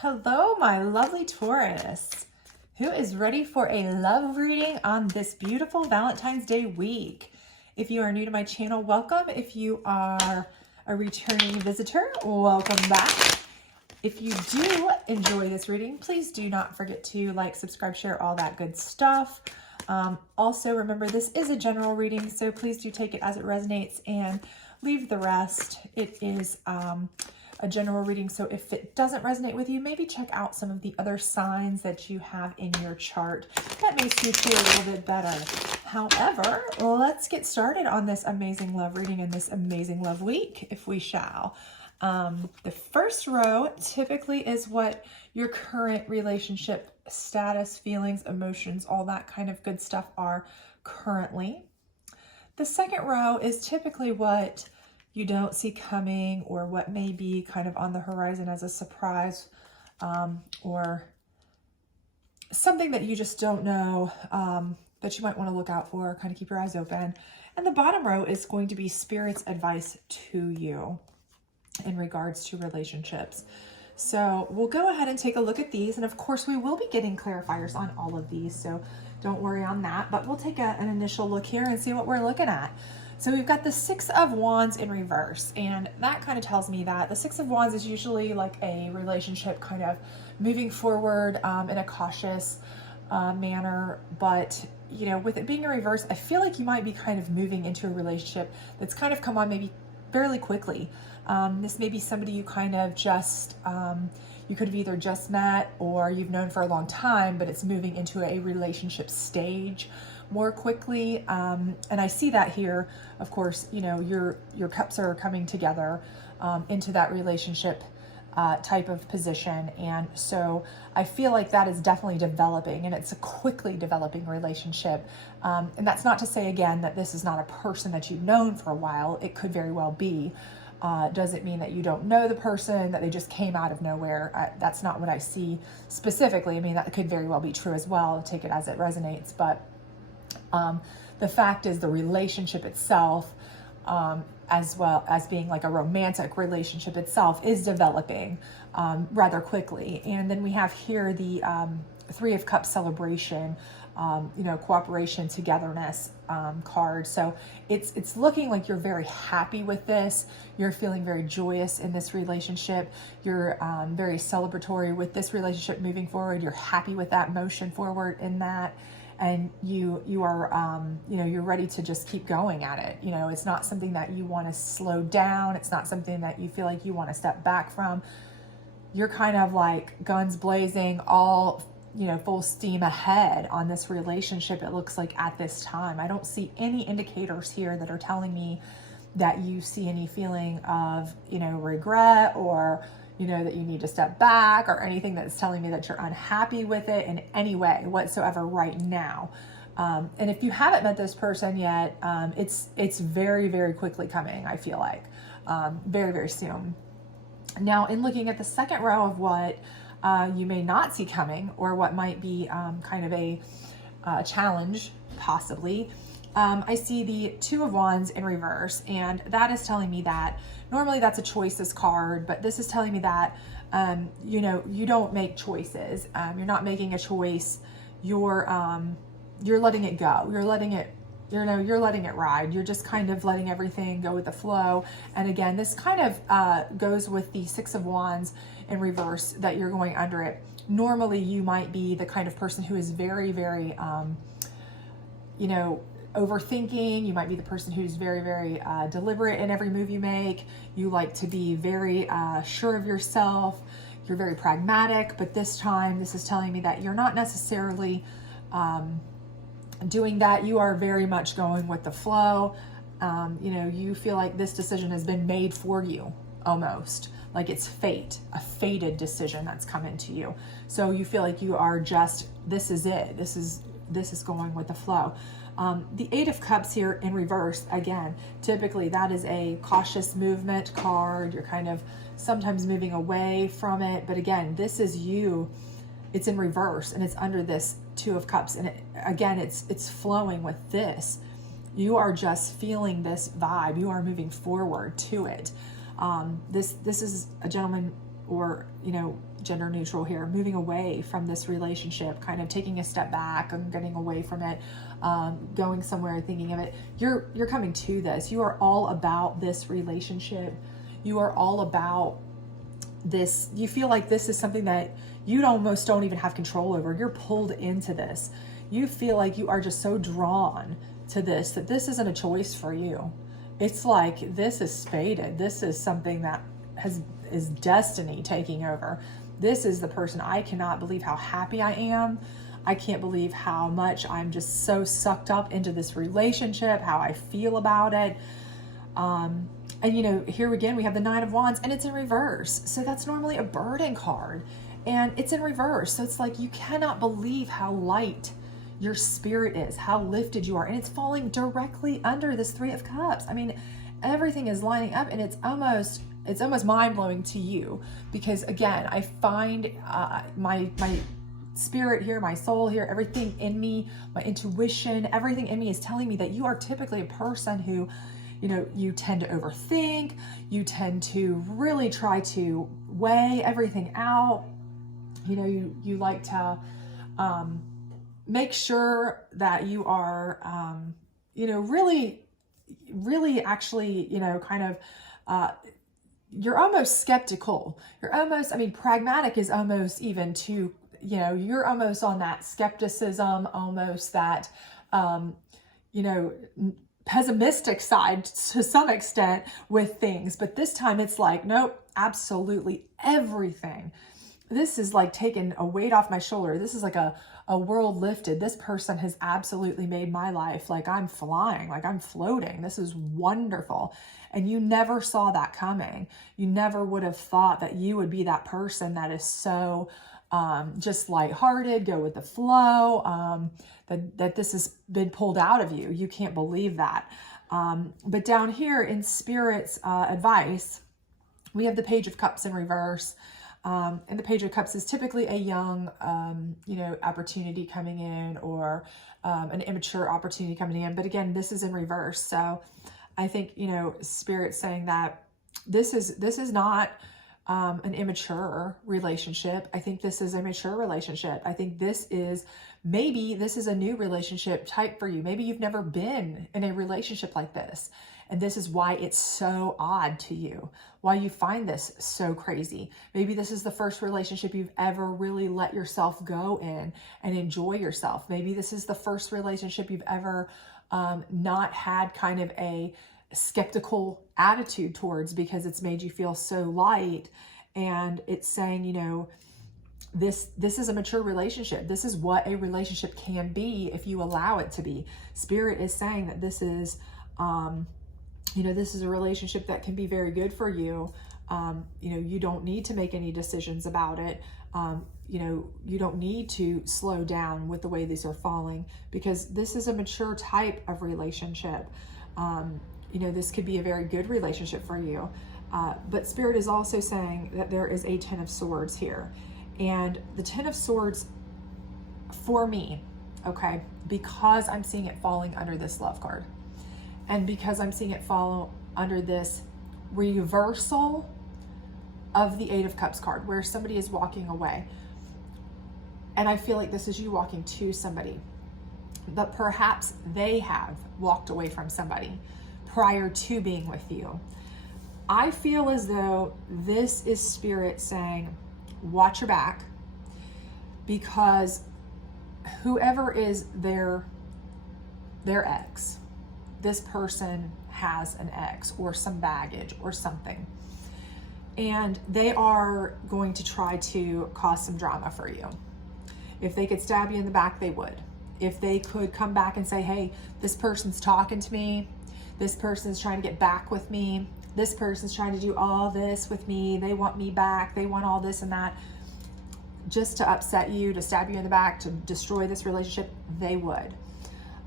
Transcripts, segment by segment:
Hello, my lovely Taurus, who is ready for a love reading on this beautiful Valentine's Day week. If you are new to my channel, welcome. If you are a returning visitor, welcome back. If you do enjoy this reading, please do not forget to like, subscribe, share, all that good stuff. Also, remember, this is a general reading, so please do take it as it resonates and leave the rest. It is a general reading, so if it doesn't resonate with you, maybe check out some of the other signs that you have in your chart. That makes you feel a little bit better. However, let's get started on this amazing love reading and this amazing love week, if we shall. The first row typically is what your current relationship status, feelings, emotions, all that kind of good stuff are currently. The second row is typically what you don't see coming, or what may be kind of on the horizon as a surprise, or something that you just don't know, that you might want to look out for, kind of keep your eyes open. And the bottom row is going to be Spirit's advice to you in regards to relationships. So we'll go ahead and take a look at these. And of course, we will be getting clarifiers on all of these, so don't worry on that. But we'll take an initial look here and see what we're looking at. So we've got the Six of Wands in reverse, and that kind of tells me that the Six of Wands is usually like a relationship kind of moving forward in a cautious manner. But, you know, with it being in reverse, I feel like you might be kind of moving into a relationship that's kind of come on maybe fairly quickly. This may be somebody you kind of just, you could have either just met or you've known for a long time, but it's moving into a relationship stage more quickly. And I see that here, of course, you know, your cups are coming together into that relationship type of position. And so I feel like that is definitely developing, and it's a quickly developing relationship. And that's not to say, again, that this is not a person that you've known for a while. It could very well be. Doesn't mean that you don't know the person, that they just came out of nowhere. That's not what I see specifically. I mean, that could very well be true as well. Take it as it resonates. But the fact is, the relationship itself, as well as being like a romantic relationship itself, is developing rather quickly. And then we have here the Three of Cups celebration, you know, cooperation, togetherness card. So it's looking like you're very happy with this. You're feeling very joyous in this relationship. You're very celebratory with this relationship moving forward. You're happy with that motion forward in that. And you are, you know, you're ready to just keep going at it. You know, it's not something that you want to slow down. It's not something that you feel like you want to step back from. You're kind of like guns blazing, all, you know, full steam ahead on this relationship, it looks like at this time. I don't see any indicators here that are telling me that you see any feeling of, you know, regret, or, you know, that you need to step back, or anything that's telling me that you're unhappy with it in any way whatsoever right now. And if you haven't met this person yet, it's very, very quickly coming, I feel like, very, very soon. Now, in looking at the second row of what you may not see coming, or what might be kind of a challenge, possibly, I see the Two of Wands in reverse, and that is telling me that normally that's a choices card, but this is telling me that, you know, you don't make choices. You're not making a choice. You're letting it go. You're letting it, you know, you're letting it ride. You're just kind of letting everything go with the flow. And again, this kind of goes with the Six of Wands in reverse, that you're going under it. Normally, you might be the kind of person who is very, very, you know, overthinking. You might be the person who's very, very deliberate in every move you make. You like to be very sure of yourself. You're very pragmatic, but this time, this is telling me that you're not necessarily doing that. You are very much going with the flow. You know, you feel like this decision has been made for you, almost like it's fate, a fated decision that's come into you. So you feel like you are just, this is it. This is going with the flow. The Eight of Cups here in reverse, again, typically that is a cautious movement card. You're kind of sometimes moving away from it. But again, this is you. It's in reverse, and it's under this Two of Cups. And again, it's flowing with this. You are just feeling this vibe. You are moving forward to it. This is a gentleman or, you know, gender neutral here, moving away from this relationship, kind of taking a step back and getting away from it, going somewhere, thinking of it. You're coming to this. You are all about this relationship. You are all about this. You feel like this is something that you almost don't even have control over. You're pulled into this. You feel like you are just so drawn to this, that this isn't a choice for you. It's like, this is fated. This is something that is destiny taking over. This is the person. I cannot believe how happy I am. I can't believe how much I'm just so sucked up into this relationship, how I feel about it. And you know, here again, we have the Nine of Wands, and it's in reverse. So that's normally a burden card, and it's in reverse. So it's like, you cannot believe how light your spirit is, how lifted you are. And it's falling directly under this Three of Cups. I mean, everything is lining up, and it's almost mind-blowing to you, because again, I find my spirit here, my soul here, everything in me, my intuition, everything in me is telling me that you are typically a person who, you know, you tend to overthink, you tend to really try to weigh everything out. You know, you like to make sure that you are, you know, really actually, you know, kind of, you're almost skeptical. You're almost, I mean, pragmatic is almost even too, you know, you're almost on that skepticism, almost that, you know, pessimistic side to some extent with things. But this time it's like, nope, absolutely everything. This is like taking a weight off my shoulder. This is like a world lifted. This person has absolutely made my life like I'm flying, like I'm floating. This is wonderful. And you never saw that coming. You never would have thought that you would be that person that is so just lighthearted, go with the flow, that this has been pulled out of you. You can't believe that. But down here in Spirit's advice, we have the Page of Cups in reverse. And the Page of Cups is typically a young, you know, opportunity coming in, or an immature opportunity coming in. But again, this is in reverse. So I think, you know, Spirit's saying that this is not an immature relationship. I think this is a mature relationship. I think maybe this is a new relationship type for you. Maybe you've never been in a relationship like this. And this is why it's so odd to you, why you find this so crazy. Maybe this is the first relationship you've ever really let yourself go in and enjoy yourself. Maybe this is the first relationship you've ever not had kind of a skeptical attitude towards, because it's made you feel so light. And it's saying, you know, this is a mature relationship. This is what a relationship can be if you allow it to be. Spirit is saying that this is, you know, this is a relationship that can be very good for you. You know, you don't need to make any decisions about it. You know, you don't need to slow down with the way these are falling, because this is a mature type of relationship. You know, this could be a very good relationship for you. But Spirit is also saying that there is a Ten of Swords here. And the Ten of Swords, for me, okay, because I'm seeing it falling under this love card, and because I'm seeing it follow under this reversal of the Eight of Cups card, where somebody is walking away. And I feel like this is you walking to somebody, but perhaps they have walked away from somebody prior to being with you. I feel as though this is Spirit saying, watch your back, because whoever is their ex, this person has an ex or some baggage or something, and they are going to try to cause some drama for you. If they could stab you in the back, they would. If they could come back and say, hey, this person's talking to me, this person's trying to get back with me, this person's trying to do all this with me, they want me back, they want all this and that, just to upset you, to stab you in the back, to destroy this relationship, they would.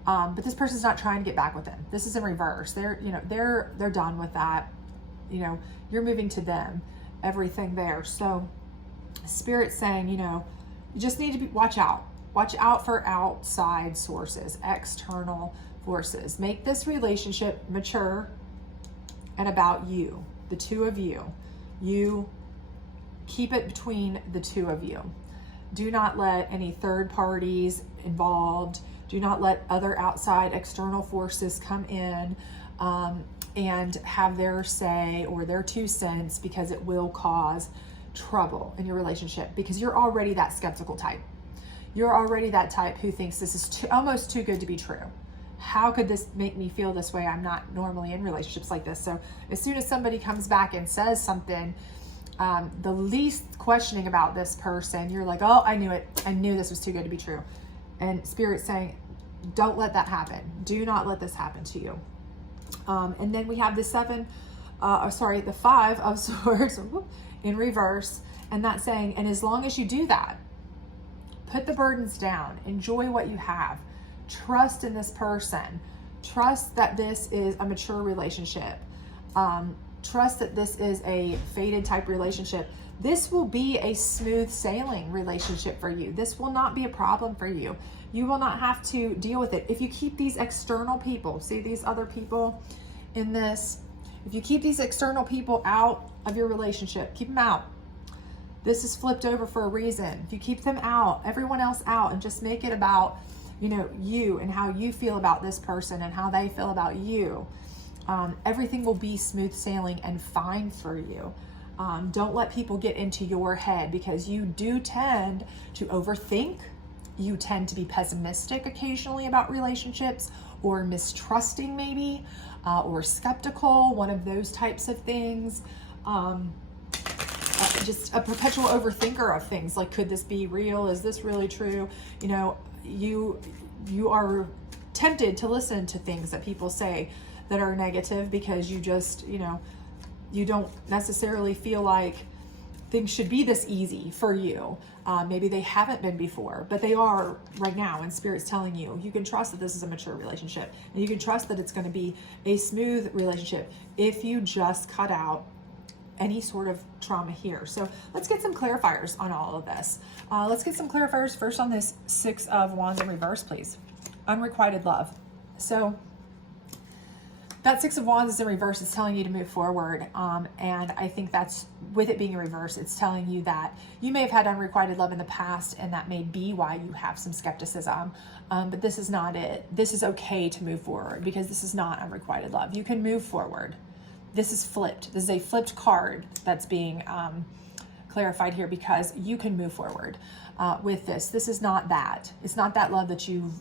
But this person's not trying to get back with them. This is in reverse. They're done with that. You know, you're moving to them, everything there. So Spirit's saying, you know, you just need to watch out. Watch out for outside sources, external forces. Make this relationship mature and about you, the two of you. You keep it between the two of you. Do not let any third parties involved. Do not let other outside external forces come in and have their say or their 2 cents, because it will cause trouble in your relationship, because you're already that skeptical type. You're already that type who thinks this is almost too good to be true. How could this make me feel this way? I'm not normally in relationships like this. So as soon as somebody comes back and says something, the least questioning about this person, you're like, oh, I knew it. I knew this was too good to be true. And Spirit's saying, don't let that happen. Do not let this happen to you. And then we have the 5 of swords in reverse. And that's saying, and as long as you do that, put the burdens down, enjoy what you have, trust in this person, trust that this is a mature relationship, trust that this is a fated type relationship. This will be a smooth sailing relationship for you. This will not be a problem for you. You will not have to deal with it. If you keep these external people, see these other people in this, if you keep these external people out of your relationship, keep them out. This is flipped over for a reason. If you keep them out, everyone else out, and just make it about, you and how you feel about this person and how they feel about you, everything will be smooth sailing and fine for you. Don't let people get into your head, because you do tend to overthink. You tend to be pessimistic occasionally about relationships, or mistrusting maybe, or skeptical, one of those types of things. Just a perpetual overthinker of things, like, could this be real? Is this really true? You are tempted to listen to things that people say that are negative, because you just, you don't necessarily feel like things should be this easy for you. Maybe they haven't been before, but they are right now, and Spirit's telling you, you can trust that this is a mature relationship, and you can trust that it's going to be a smooth relationship if you just cut out any sort of trauma here. So let's get some clarifiers on all of this. Let's get some clarifiers first on this 6 of Wands in reverse, please. Unrequited love. So that 6 of Wands is in reverse. It's telling you to move forward. And I think that's, with it being in reverse, it's telling you that you may have had unrequited love in the past, and that may be why you have some skepticism. But this is not it. This is okay to move forward, because this is not unrequited love. You can move forward. This is flipped. This is a flipped card that's being clarified here, because you can move forward with this. This is not that. It's not that love that you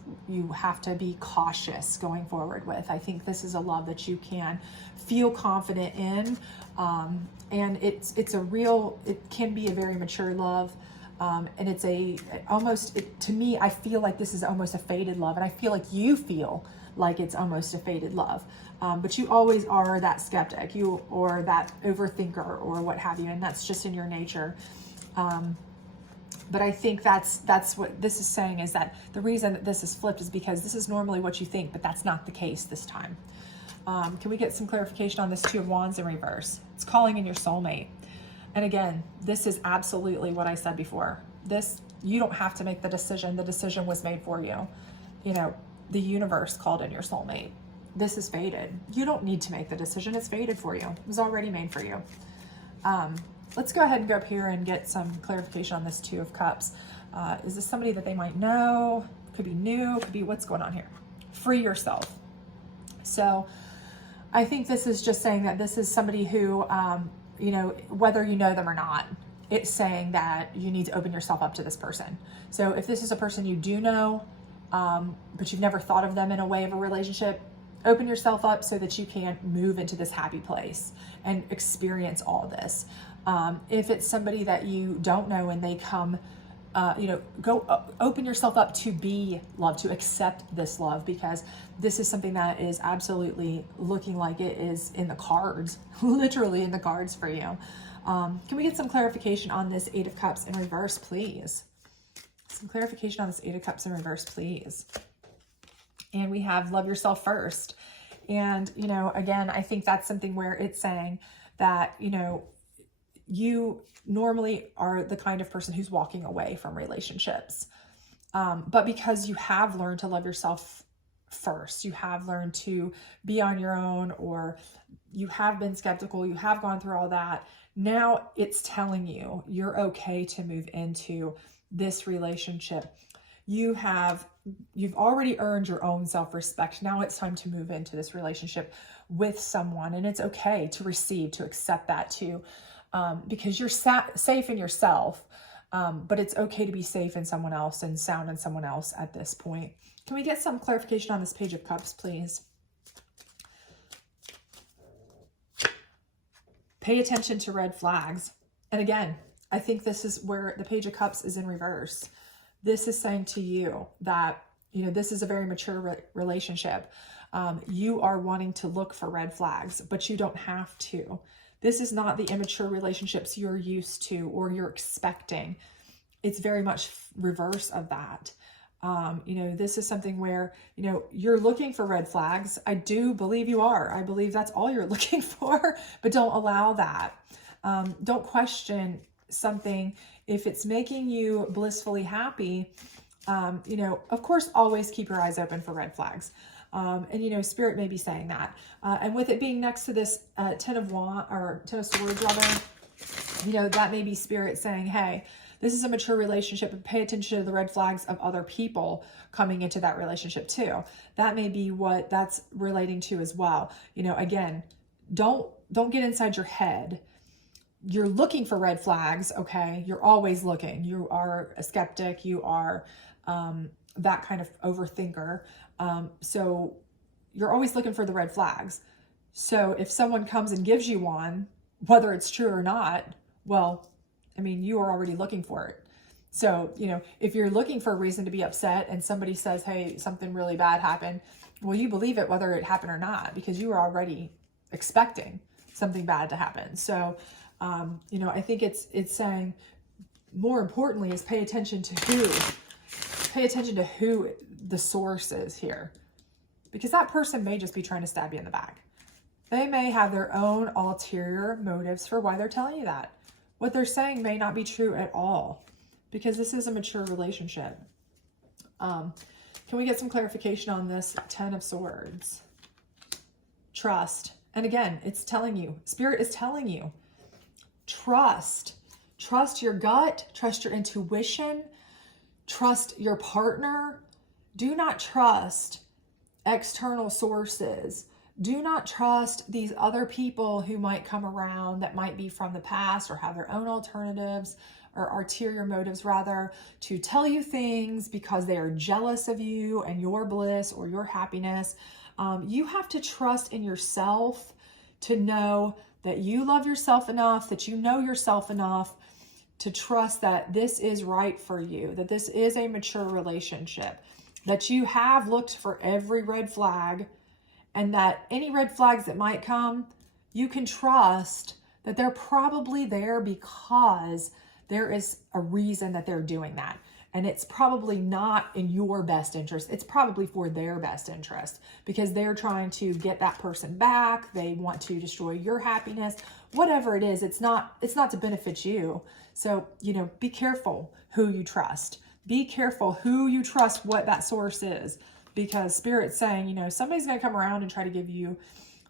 have to be cautious going forward with. I think this is a love that you can feel confident in, and it's a real. It can be a very mature love, and it's to me, I feel like this is almost a fated love, and I feel like you feel like it's almost a fated love. But you always are that skeptic, or that overthinker, or what have you, and that's just in your nature. But I think that's what this is saying, is that the reason that this is flipped is because this is normally what you think, but that's not the case this time. Can we get some clarification on this 2 of Wands in reverse? It's calling in your soulmate. And again, this is absolutely what I said before. You don't have to make the decision. The decision was made for you. The universe called in your soulmate. This is fated. You don't need to make the decision. It's fated for you. It was already made for you. Let's go ahead and go up here and get some clarification on this 2 of Cups. Is this somebody that they might know? Could be new. Could be, what's going on here? Free yourself. So I think this is just saying that this is somebody who, whether you know them or not, it's saying that you need to open yourself up to this person. So if this is a person you do know, but you've never thought of them in a way of a relationship, open yourself up so that you can move into this happy place and experience all this. If it's somebody that you don't know and they come, go open yourself up to be loved, to accept this love, because this is something that is absolutely looking like it is in the cards, literally in the cards for you. Can we get some clarification on this 8 of Cups in reverse, please? Some clarification on this 8 of Cups in reverse, please. And we have love yourself first. And, again, I think that's something where it's saying that, you normally are the kind of person who's walking away from relationships. But because you have learned to love yourself first, you have learned to be on your own, or you have been skeptical, you have gone through all that. Now it's telling you you're okay to move into this relationship. You've already earned your own self-respect. Now it's time to move into this relationship with someone, and it's okay to receive, to accept that too, because you're safe in yourself, but it's okay to be safe in someone else and sound in someone else at this point. Can we get some clarification on this Page of Cups, please? Pay attention to red flags. And again, I think this is where the Page of Cups is in reverse. This is saying to you that, you know, this is a very mature relationship. You are wanting to look for red flags, but you don't have to. This is not the immature relationships you're used to or you're expecting. It's very much reverse of that. You know, this is something where, you know, you're looking for red flags. I do believe you are. I believe that's all you're looking for, but don't allow that. Don't question something if it's making you blissfully happy. You know, of course, always keep your eyes open for red flags. And, you know, Spirit may be saying that. And with it being next to this Ten of Swords, rather, you know, that may be Spirit saying, hey, this is a mature relationship, and pay attention to the red flags of other people coming into that relationship too. That may be what that's relating to as well. You know, again, don't get inside your head. You're looking for red flags, okay? You're always looking. You are a skeptic. You are that kind of overthinker. So you're always looking for the red flags. So if someone comes and gives you one, whether it's true or not, well, I mean, you are already looking for it. So, you know, if you're looking for a reason to be upset and somebody says, hey, something really bad happened, well, you believe it whether it happened or not, because you were already expecting something bad to happen. So, you know, I think it's saying more importantly is pay attention to who the source is here, because that person may just be trying to stab you in the back. They may have their own ulterior motives for why they're telling you that. What they're saying may not be true at all, because this is a mature relationship. Can we get some clarification on this Ten of Swords? Trust. And again, it's telling you, Spirit is telling you, trust. Trust your gut, trust your intuition, trust your partner. Do not trust external sources. Do not trust these other people who might come around that might be from the past or have their own alternatives or ulterior motives, rather, to tell you things because they are jealous of you and your bliss or your happiness. You have to trust in yourself to know that you love yourself enough, that you know yourself enough to trust that this is right for you, that this is a mature relationship, that you have looked for every red flag, and that any red flags that might come, you can trust that they're probably there because there is a reason that they're doing that. And it's probably not in your best interest. It's probably for their best interest, because they're trying to get that person back. They want to destroy your happiness, whatever it is. It's not to benefit you. So, you know, be careful who you trust. Be careful who you trust, what that source is. Because Spirit's saying, you know, somebody's going to come around and try to give you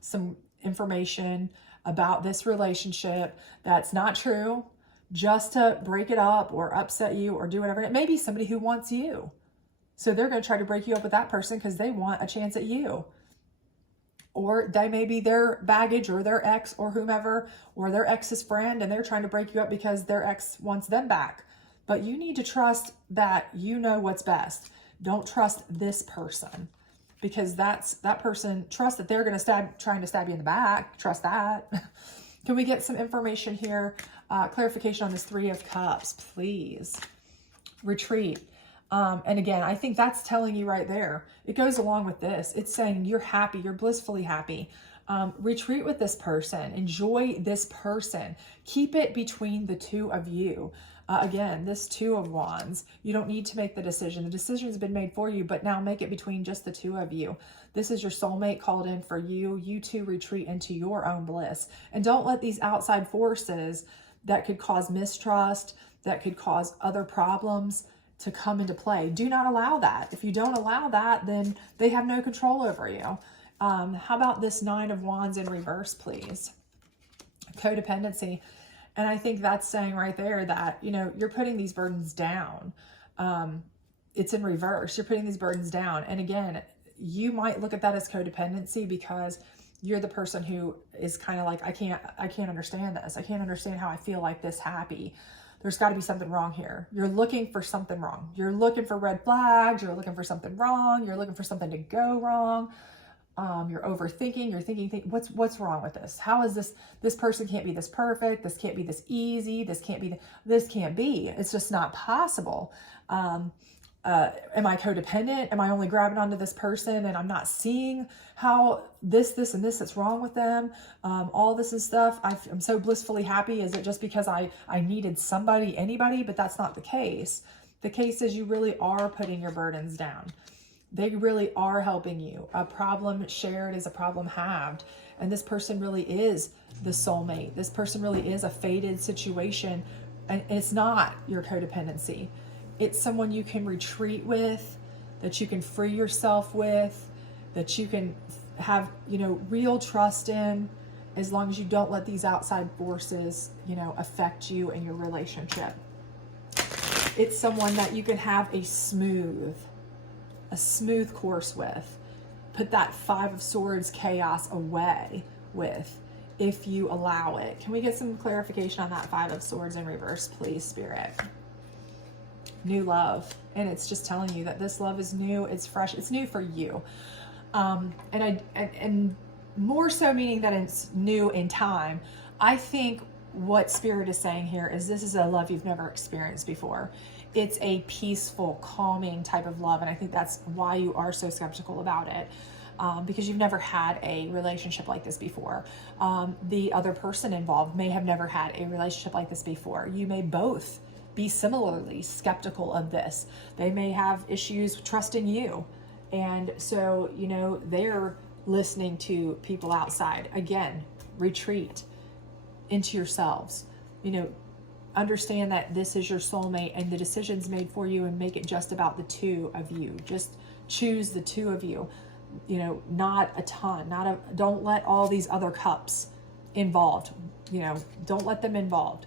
some information about this relationship that's not true, just to break it up or upset you or do whatever. It may be somebody who wants you. So they're going to try to break you up with that person because they want a chance at you. Or they may be their baggage or their ex or whomever, or their ex's friend, and they're trying to break you up because their ex wants them back. But you need to trust that you know what's best. Don't trust this person, because that person, trust that they're going to trying to stab you in the back. Trust that. Can we get some information here? Clarification on this Three of Cups, please. Retreat. And again, I think that's telling you right there. It goes along with this. It's saying you're happy. You're blissfully happy. Retreat with this person. Enjoy this person. Keep it between the two of you. Again, this Two of Wands, you don't need to make the decision. The decision's been made for you, but now make it between just the two of you. This is your soulmate called in for you. You two retreat into your own bliss. And don't let these outside forces that could cause mistrust, that could cause other problems to come into play. Do not allow that. If you don't allow that, then they have no control over you. How about this Nine of Wands in reverse, please? Codependency. And I think that's saying right there that, you know, you're putting these burdens down. It's in reverse. You're putting these burdens down. And again, you might look at that as codependency because you're the person who is kind of like, I can't understand this. I can't understand how I feel like this happy. There's got to be something wrong here. You're looking for something wrong. You're looking for red flags. You're looking for something wrong. You're looking for something to go wrong. You're overthinking. You're thinking, what's wrong with this? How is this person can't be this perfect. This can't be this easy. This can't be. It's just not possible. Am I codependent? Am I only grabbing onto this person and I'm not seeing how this, and this that's wrong with them? All this is stuff. I'm so blissfully happy. Is it just because I needed anybody? But that's not the case. The case is you really are putting your burdens down. They really are helping you. A problem shared is a problem halved. And this person really is the soulmate. This person really is a fated situation. And it's not your codependency. It's someone you can retreat with, that you can free yourself with, that you can have, you know, real trust in, as long as you don't let these outside forces, you know, affect you and your relationship. It's someone that you can have a smooth course with. Put that Five of Swords chaos away with, if you allow it. Can we get some clarification on that Five of Swords in reverse, please, Spirit? New love. And it's just telling you that this love is new, it's fresh, it's new for you. And more so meaning that it's new in time. I think what Spirit is saying here is this is a love you've never experienced before. It's a peaceful, calming type of love. And I think that's why you are so skeptical about it. Because you've never had a relationship like this before. The other person involved may have never had a relationship like this before. You may both be similarly skeptical of this. They may have issues trusting you. And so, you know, they're listening to people outside. Again, retreat into yourselves. You know, understand that this is your soulmate and the decision's made for you, and make it just about the two of you. Just choose the two of you. You know, not a ton, don't let all these other cups involved. You know, don't let them involved.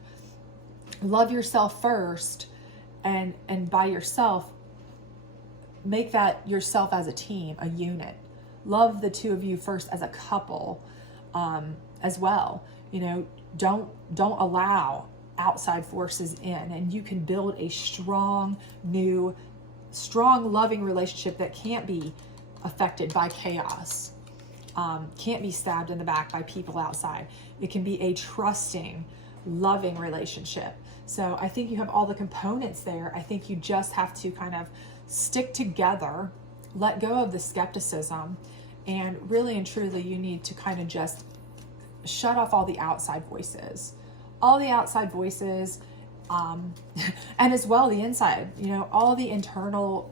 Love yourself first, and by yourself, make that yourself as a team, a unit. Love the two of you first as a couple, as well. You know, don't allow outside forces in, and you can build a strong, loving relationship that can't be affected by chaos, can't be stabbed in the back by people outside. It can be a trusting, loving relationship. So I think you have all the components there. I think you just have to kind of stick together, let go of the skepticism, and really and truly you need to kind of just shut off all the outside voices. All the outside voices, and as well the inside, you know, all the internal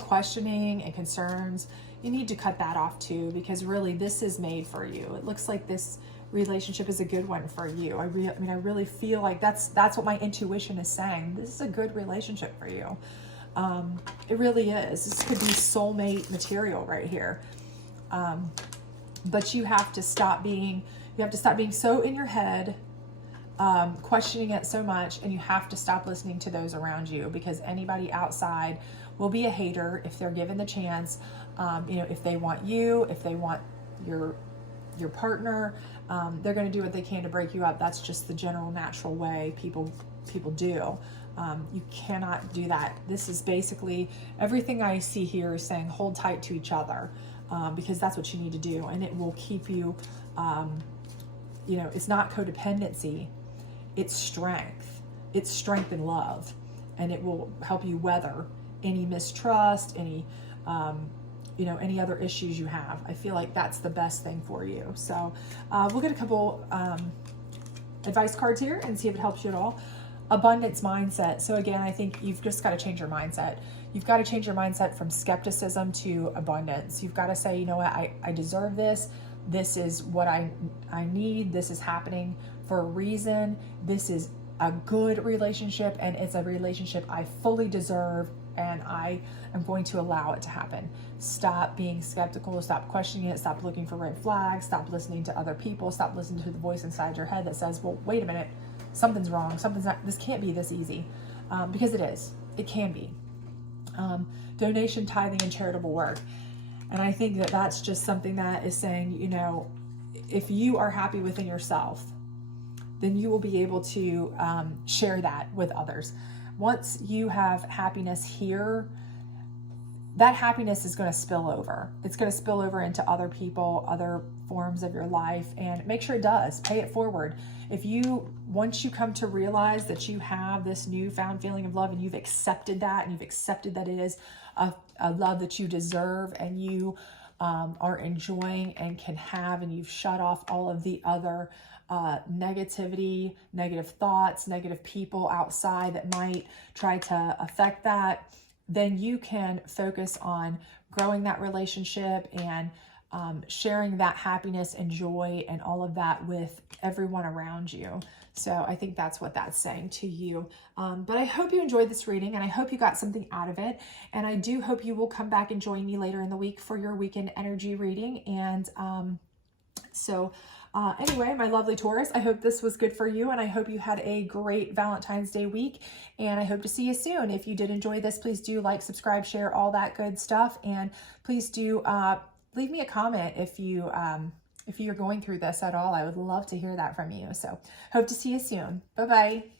questioning and concerns. You need to cut that off too, because really this is made for you. It looks like this relationship is a good one for you. I really feel like that's what my intuition is saying. This is a good relationship for you. It really is. This could be soulmate material right here. But you have to stop being so in your head, questioning it so much, and you have to stop listening to those around you, because anybody outside will be a hater if they're given the chance. You know, if they want you, if they want your partner, they're going to do what they can to break you up. That's just the general natural way people do. You cannot do that. This is basically everything I see here is saying hold tight to each other, because that's what you need to do, and it will keep you. You know, it's not codependency, it's strength. It's strength and love, and it will help you weather any mistrust, any any other issues you have. I feel like that's the best thing for you. So we'll get a couple advice cards here and see if it helps you at all. Abundance mindset. So again, I think you've just got to change your mindset. You've got to change your mindset from skepticism to abundance. You've got to say, you know what, I deserve this. This is what I need. This is happening for a reason. This is a good relationship, and it's a relationship I fully deserve, and I am going to allow it to happen. Stop being skeptical, stop questioning it, stop looking for red flags, stop listening to other people, stop listening to the voice inside your head that says, well, wait a minute, something's wrong, something's not, this can't be this easy. Because it is, it can be. Donation, tithing, and charitable work. And I think that that's just something that is saying, you know, if you are happy within yourself, then you will be able to share that with others. Once you have happiness here, that happiness is going to spill over. It's going to spill over into other people, other forms of your life, and make sure it does. Pay it forward. Once you come to realize that you have this newfound feeling of love and you've accepted that, and you've accepted that it is a love that you deserve and you are enjoying and can have, and you've shut off all of the other negativity, negative thoughts, negative people outside that might try to affect that, then you can focus on growing that relationship and sharing that happiness and joy and all of that with everyone around you. So I think that's what that's saying to you. But I hope you enjoyed this reading, and I hope you got something out of it. And I do hope you will come back and join me later in the week for your weekend energy reading. And anyway, my lovely Taurus, I hope this was good for you, and I hope you had a great Valentine's Day week, and I hope to see you soon. If you did enjoy this, please do like, subscribe, share, all that good stuff, and please do leave me a comment if you're going through this at all. I would love to hear that from you. So hope to see you soon. Bye-bye.